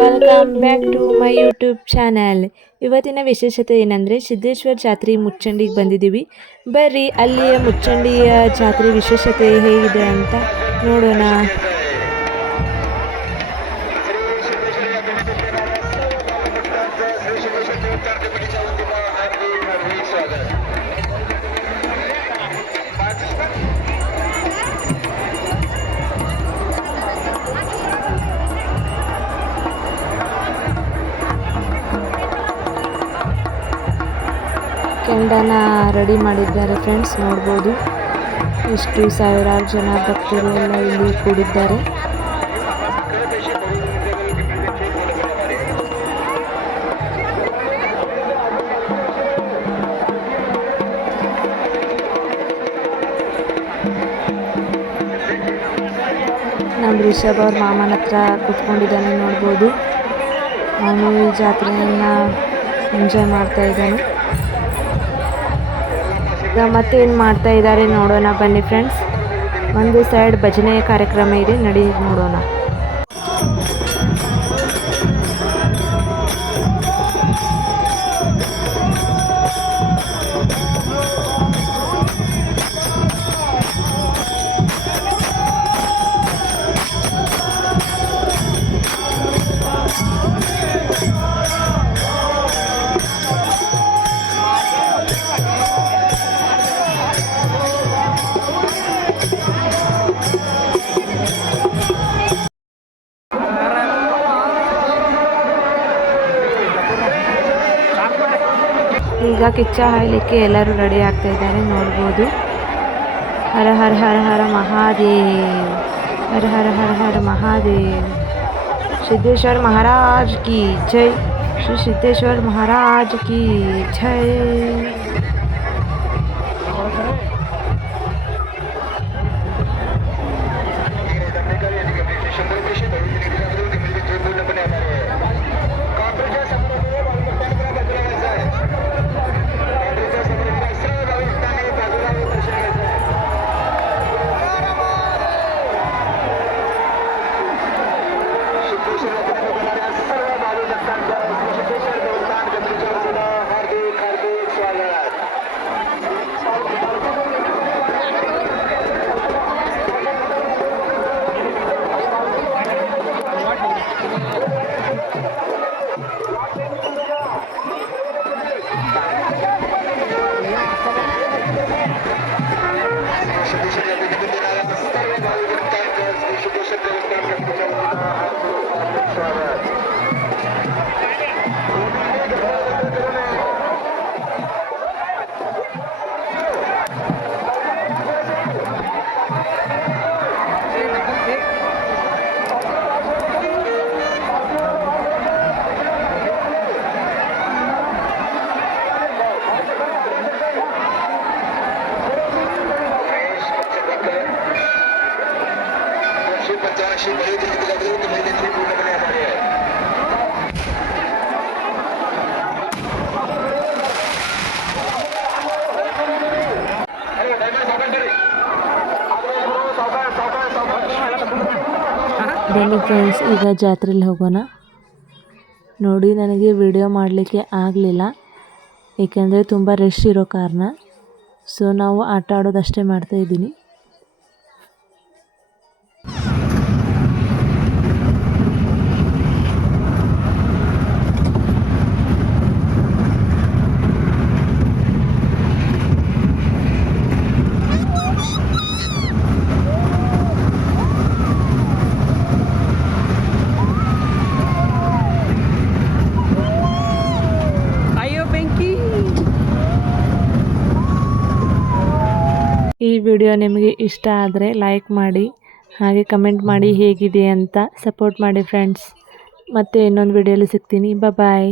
Welcome back to my YouTube channel. ಇವತ್ತಿನ ವಿಶೇಷತೆ ಏನಂದರೆ ಸಿದ್ದೇಶ್ವರ ಜಾತ್ರೆ ಮುಚ್ಚಂಡಿಗೆ ಬಂದಿದ್ದೀವಿ. ಬರ್ರಿ ಅಲ್ಲಿಯ ಮುಚ್ಚಂಡಿಯ ಜಾತ್ರೆ ವಿಶೇಷತೆ ಹೇಗಿದೆ ಅಂತ ನೋಡೋಣ. ಕೆಂಡನ ರೆಡಿ ಮಾಡಿದ್ದಾರೆ ಫ್ರೆಂಡ್ಸ್, ನೋಡ್ಬೋದು. ಎಷ್ಟು ಸಾವಿರಾರು ಜನ ಭಕ್ತರು ಎಲ್ಲ ಇಲ್ಲಿ ಕೂಡಿದ್ದಾರೆ. ನಮ್ಮ ರಿಷಬ್ ಅವ್ರ ಮಾಮನ ಹತ್ರ ಕುತ್ಕೊಂಡಿದ್ದಾನೆ, ನೋಡ್ಬೋದು. ಅವನು ಈ ಜಾತ್ರೆಯನ್ನು ಎಂಜಾಯ್ ಮಾಡ್ತಾ ಇದ್ದಾನೆ. ಮತ್ತೆ ಏನು ಮಾಡ್ತಾ ಇದ್ದಾರೆ ನೋಡೋಣ ಬನ್ನಿ ಫ್ರೆಂಡ್ಸ್. ಒಂದು ಸೈಡ್ ಭಜನೆ ಕಾರ್ಯಕ್ರಮ ಇದೆ, ನಡಿ ನೋಡೋಣ. ಈಗ ಕಿಚ್ಚ ಹಾಯಲಿಕ್ಕೆ ಎಲ್ಲರೂ ರೆಡಿ ಆಗ್ತಾ ಇದ್ದಾರೆ, ನೋಡ್ಬೋದು. ಹರ ಹರ ಹರ ಹರ ಮಹಾದೇವ್, ಹರ ಹರ ಹರ ಹರ ಮಹಾದೇವ್. ಸಿದ್ದೇಶ್ವರ ಮಹಾರಾಜ್ ಕಿ ಜೈ, ಶ್ರೀ ಸಿದ್ದೇಶ್ವರ ಮಹಾರಾಜ್ ಕಿ ಜೈ. ಬನ್ನಿ ಫ್ರೆಂಡ್ಸ್, ಈಗ ಜಾತ್ರೆಯಲ್ಲಿ ಹೋಗೋಣ. ನೋಡಿ, ನನಗೆ ವಿಡಿಯೋ ಮಾಡಲಿಕ್ಕೆ ಆಗಲಿಲ್ಲ, ಏಕೆಂದರೆ ತುಂಬ ರಶ್ ಇರೋ ಕಾರಣ. ಸೊ ನಾವು ಆಟ ಆಡೋದಷ್ಟೇ ಮಾಡ್ತಾಯಿದ್ದೀನಿ. ಈ ವಿಡಿಯೋ ನಿಮಗೆ ಇಷ್ಟ ಆದರೆ ಲೈಕ್ ಮಾಡಿ, ಹಾಗೆ ಕಮೆಂಟ್ ಮಾಡಿ ಹೇಗಿದೆ ಅಂತ. ಸಪೋರ್ಟ್ ಮಾಡಿ ಫ್ರೆಂಡ್ಸ್. ಮತ್ತೆ ಇನ್ನೊಂದು ವಿಡಿಯೋಲಿ ಸಿಗ್ತೀನಿ. ಬಾಯ್.